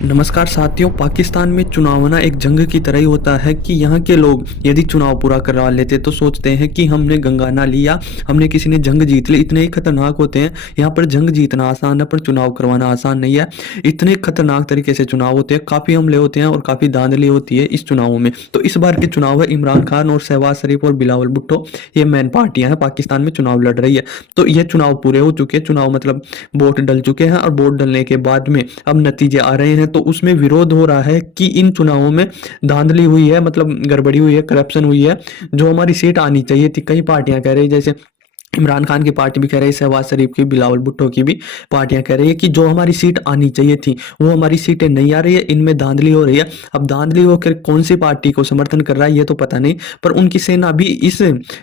नमस्कार साथियों। पाकिस्तान में चुनाव ना एक जंग की तरह ही होता है कि यहाँ के लोग यदि चुनाव पूरा करवा लेते तो सोचते हैं कि हमने गंगा ना लिया, हमने किसी ने जंग जीत ली। इतने ही खतरनाक होते हैं। यहाँ पर जंग जीतना आसान है पर चुनाव करवाना आसान नहीं है। इतने खतरनाक तरीके से चुनाव होते हैं, काफ़ी हमले होते हैं और काफ़ी धांधली होती है इस चुनावों में। तो इस बार के चुनाव है इमरान खान और शहबाज शरीफ और बिलावल भुट्टो, ये मेन पार्टियां हैं पाकिस्तान में चुनाव लड़ रही है। तो ये चुनाव पूरे हो चुके हैं, चुनाव मतलब वोट डल चुके हैं और वोट डलने के बाद में अब नतीजे आ रहे हैं। तो उसमें विरोध हो रहा है कि इन चुनावों में धांधली हुई है, मतलब गड़बड़ी हुई है, करप्शन हुई है। जो हमारी सीट आनी चाहिए थी, कई पार्टियां कह रही है, जैसे इमरान खान की पार्टी भी कह रही है, शहबाज शरीफ की, बिलावल भुट्टो की भी पार्टियां कह रही है कि जो हमारी सीट आनी चाहिए थी वो हमारी सीटें नहीं आ रही है, इनमें धांधली हो रही है। अब धांधली होकर कौन सी पार्टी को समर्थन कर रहा है ये तो पता नहीं, पर उनकी सेना भी इस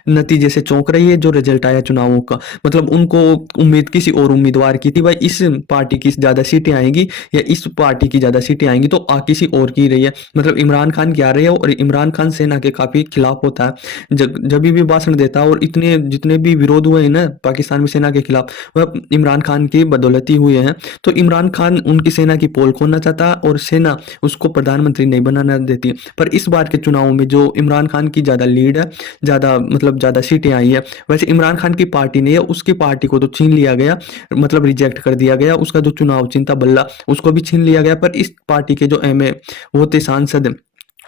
नतीजे से चौंक रही है जो रिजल्ट आया चुनावों का। मतलब उनको उम्मीद किसी और उम्मीदवार की थी, भाई इस पार्टी की ज्यादा सीटें आएंगी या इस पार्टी की ज्यादा सीटें आएंगी, तो आ किसी और की रही है। मतलब इमरान खान की आ रही है और इमरान खान सेना के काफी खिलाफ होता है। जब भी भाषण देता है और इतने जितने भी विरोध हुए हैं ना पाकिस्तान में सेना के खिलाफ, वह इमरान खान की बदौलत ही हुए हैं। तो इमरान खान उनकी सेना की पोल खोलना चाहता है और सेना उसको प्रधानमंत्री नहीं बनाना देती। पर इस बार के चुनाव में जो इमरान खान की ज्यादा लीड है, ज्यादा मतलब ज्यादा सीटें आई है, वैसे इमरान खान की पार्टी नहीं है, उसकी पार्टी को तो छीन लिया गया, मतलब रिजेक्ट कर दिया गया। उसका जो चुनाव चिंता बल्ला उसको भी छीन लिया गया। पर इस पार्टी के जो एमए वो थे सांसद,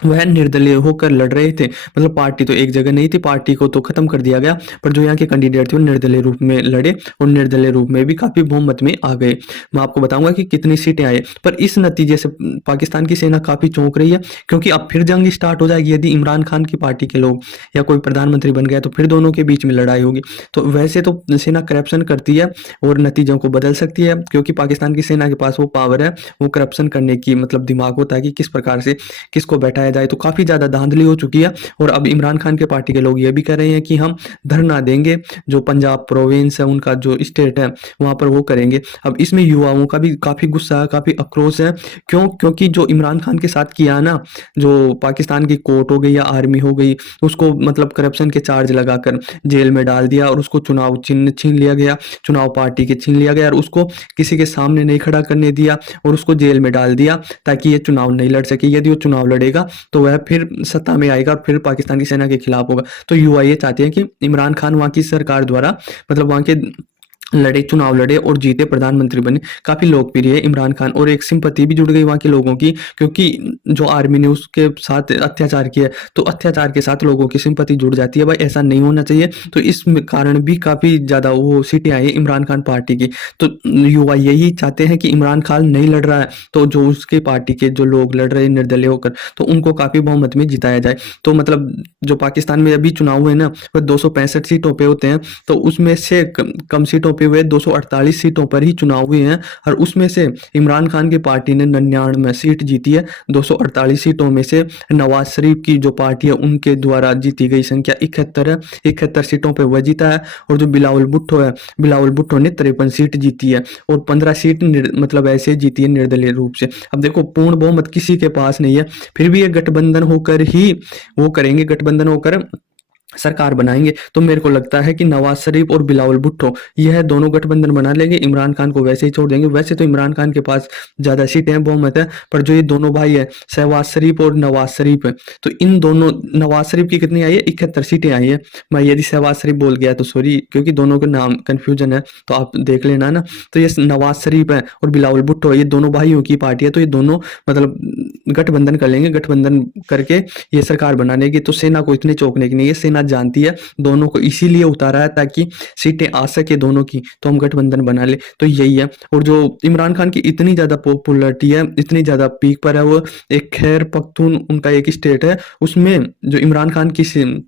वह निर्दलीय होकर लड़ रहे थे। मतलब पार्टी तो एक जगह नहीं थी, पार्टी को तो खत्म कर दिया गया, पर जो यहाँ के कैंडिडेट थे वो निर्दलीय रूप में लड़े और निर्दलीय रूप में भी काफी बहुमत में आ गए। मैं आपको बताऊंगा कि कितनी सीटें आए। पर इस नतीजे से पाकिस्तान की सेना काफी चौंक रही है, क्योंकि अब फिर जंग स्टार्ट हो जाएगी। यदि इमरान खान की पार्टी के लोग या कोई प्रधानमंत्री बन गया तो फिर दोनों के बीच में लड़ाई होगी। तो वैसे तो सेना करप्शन करती है और नतीजों को बदल सकती है, क्योंकि पाकिस्तान की सेना के पास वो पावर है, वो करप्शन करने की मतलब दिमाग होता है कि किस प्रकार से किसको बैठाया जाए। तो काफी ज्यादा धांधली हो चुकी है और अब इमरान खान के पार्टी के लोग ये भी कह रहे हैं कि हम धरना देंगे, जो पंजाब प्रोविंस है उनका जो स्टेट है वहां पर वो करेंगे। अब इसमें युवाओं का भी काफी गुस्सा है, काफी आक्रोश है। क्योंकि जो इमरान खान के साथ किया ना, जो पाकिस्तान की कोर्ट हो गई या आर्मी हो गई, उसको मतलब करप्शन के चार्ज लगाकर जेल में डाल दिया और उसको चुनाव चिन्ह छीन लिया गया, चुनाव पार्टी के छीन लिया गया और उसको किसी के सामने नहीं खड़ा करने दिया और उसको जेल में डाल दिया ताकि ये चुनाव नहीं लड़ सके। यदि वो चुनाव लड़ेगा तो वह फिर सत्ता में आएगा और फिर पाकिस्तान की सेना के खिलाफ होगा। तो युवा ये चाहते हैं कि इमरान खान वहां की सरकार द्वारा मतलब वहां के लड़े, चुनाव लड़े और जीते, प्रधानमंत्री बने। काफी लोकप्रिय है इमरान खान और एक सिंपत्ति भी जुड़ गई वहां के लोगों की, क्योंकि जो आर्मी ने उसके साथ अत्याचार किया तो अत्याचार के साथ लोगों की सिंपत्ति जुड़ जाती है। भाई ऐसा नहीं होना चाहिए। तो इस कारण भी काफी ज्यादा वो सीटें आई है इमरान खान पार्टी की। तो युवा यही चाहते हैं कि इमरान खान नहीं लड़ रहा है तो जो उसके पार्टी के जो लोग लड़ रहे हैं निर्दलीय होकर, तो उनको काफी बहुमत में जिताया जाए। तो मतलब जो पाकिस्तान में अभी चुनाव हुए ना, वह 265 सीटों पे होते हैं, तो उसमें से कम सीटों पे हुए 248 सीटों पर ही चुनाव हुए हैं और उसमें से इमरान खान की पार्टी ने 99 सीट जीती है। 248 सीटों में से नवाज शरीफ की जो पार्टी है उनके द्वारा जीती गई संख्या 71 है। 71 सीटों पे वह जीता है। और जो बिलावल भुट्टो है, बिलावल भुट्टो ने 53 सीट जीती है और 15 सीट मतलब ऐसे जीती है निर्दलीय रूप से। अब देखो पूर्ण बहुमत किसी के पास नहीं है, फिर भी ये गठबंधन होकर ही वो करेंगे, गठबंधन होकर सरकार बनाएंगे। तो मेरे को लगता है कि नवाज शरीफ और बिलावल भुट्टो यह दोनों गठबंधन बना लेंगे, इमरान खान को वैसे ही छोड़ देंगे। वैसे तो इमरान खान के पास ज्यादा सीटें हैं, बहुमत है, पर जो ये दोनों भाई है शहबाज शरीफ और नवाज शरीफ है, तो इन दोनों, नवाज शरीफ की कितनी आई है, 71 सीटें आई है। मैं यदि शहबाज शरीफ बोल गया तो सॉरी, क्योंकि दोनों के नाम कंफ्यूजन है, तो आप देख लेना ना। तो ये नवाज शरीफ है और बिलावल भुट्टो है, ये दोनों भाइयों की पार्टी है, तो ये दोनों मतलब गठबंधन कर लेंगे। गठबंधन करके ये सरकार बना लेगी। तो सेना को इतने चौंकने की नहीं है, सेना जानती है दोनों को इसीलिए उतारा है ताकि सीटें आ सके दोनों की, तो हम गठबंधन बना ले। तो यही है। और जो इमरान खान की इतनी ज्यादा पॉपुलरिटी है, इतनी ज्यादा पीक पर है, वो एक खैर पख्तून उनका एक स्टेट है, उसमें जो इमरान खान की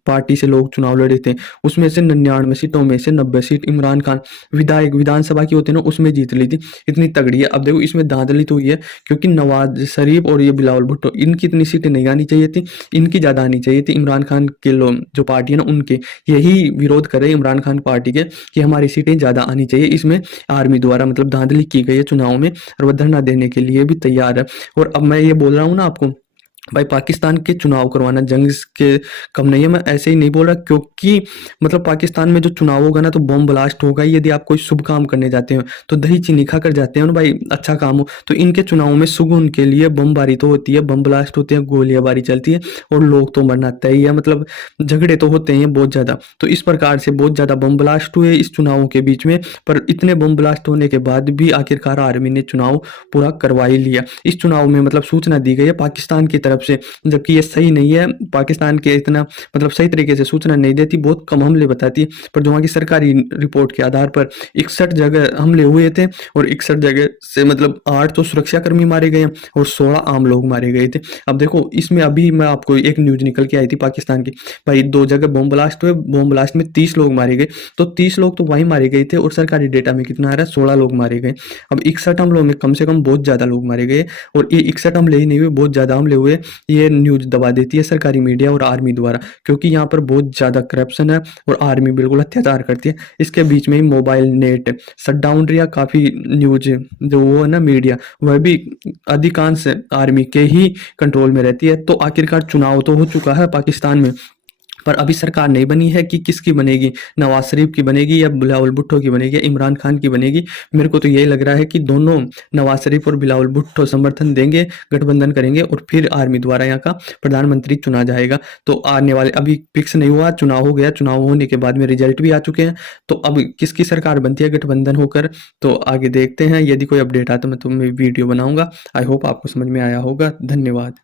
पार्टी से लोग चुनाव लड़े थे, उसमें से 99 सीटों में से 90 सीट इमरान खान विधायक विधानसभा की होती है ना, उसमें जीत ली थी। इतनी तगड़ी है। अब देखो इसमें धांधली तो हुई है, क्योंकि नवाज शरीफ और ये बिलावल भुट्टो, इनकी इतनी सीटें नहीं आनी चाहिए थी, इनकी ज्यादा आनी चाहिए थी। इमरान खान के लोग जो पार्टी है ना उनके यही विरोध कर रहे हैं इमरान खान पार्टी के कि हमारी सीटें ज्यादा आनी चाहिए। इसमें आर्मी द्वारा मतलब धांधली की गई है चुनाव में और वह धरना देने के लिए भी तैयार है। और अब मैं ये बोल रहा हूँ ना आपको भाई पाकिस्तान के चुनाव करवाना जंग के कम नहीं है। मैं ऐसे ही नहीं बोल रहा, क्योंकि मतलब पाकिस्तान में जो चुनाव होगा ना तो बम ब्लास्ट होगा। यदि आप कोई शुभ काम करने जाते हो तो दही चीनी खा कर जाते हो ना भाई, अच्छा काम हो। तो इनके चुनाव में सुगुन के लिए बमबारी तो होती है, बम ब्लास्ट होते हैं, गोलीबारी चलती है और लोग तो मरना तय ही है। मतलब झगड़े तो होते हैं बहुत ज़्यादा। तो इस प्रकार से बहुत ज़्यादा बम ब्लास्ट हुए इस चुनावों के बीच में। पर इतने बम ब्लास्ट होने के बाद भी आखिरकार आर्मी ने चुनाव पूरा करवा ही लिया। इस चुनाव में मतलब सूचना दी गई है पाकिस्तान की तरफ से, जबकि ये सही नहीं है। पाकिस्तान के इतना मतलब सही तरीके से सूचना नहीं देती, बहुत कम हमले बताती है। पर जो वहाँ की सरकारी रिपोर्ट के आधार पर 61 जगह हमले हुए थे और 61 जगह से मतलब 8 तो सुरक्षाकर्मी मारे गए और 16 आम लोग मारे गए थे। अब देखो इसमें अभी मैं आपको एक न्यूज निकल के आई थी पाकिस्तान की, भाई 2 जगह बम ब्लास्ट हुए, बम ब्लास्ट में 30 लोग मारे गए। तो 30 लोग तो वहीं मारे गए थे और सरकारी डेटा में कितना आ रहा है, 16 लोग मारे गए। अब 61 हमलों में कम से कम बहुत ज़्यादा लोग मारे गए और ये 61 हमले ही नहीं हुए, बहुत ज़्यादा हमले हुए। ये न्यूज़ दबा देती है सरकारी मीडिया और आर्मी द्वारा, क्योंकि यहाँ पर बहुत ज़्यादा करप्शन है और आर्मी बिल्कुल अत्याचार करती है। इसके बीच में ही मोबाइल नेट शट डाउन रहा, काफ़ी न्यूज जो वो है ना मीडिया, वह भी अधिकांश आर्मी के ही कंट्रोल में रहती है। तो आखिरकार चुनाव तो हो चुका है पाकिस्तान में, पर अभी सरकार नहीं बनी है कि किसकी बनेगी, नवाज शरीफ की बनेगी या बिलावल भुट्टो की बनेगी या इमरान खान की बनेगी। मेरे को तो यही लग रहा है कि दोनों नवाज शरीफ और बिलावल भुट्टो समर्थन देंगे, गठबंधन करेंगे और फिर आर्मी द्वारा यहाँ का प्रधानमंत्री चुना जाएगा। तो आने वाले अभी फिक्स नहीं हुआ, चुनाव हो गया, चुनाव होने के बाद में रिजल्ट भी आ चुके हैं। तो अब किसकी सरकार बनती है गठबंधन होकर, तो आगे देखते हैं। यदि कोई अपडेट आता तो मैं तुम्हें वीडियो बनाऊंगा। आई होप आपको समझ में आया होगा। धन्यवाद।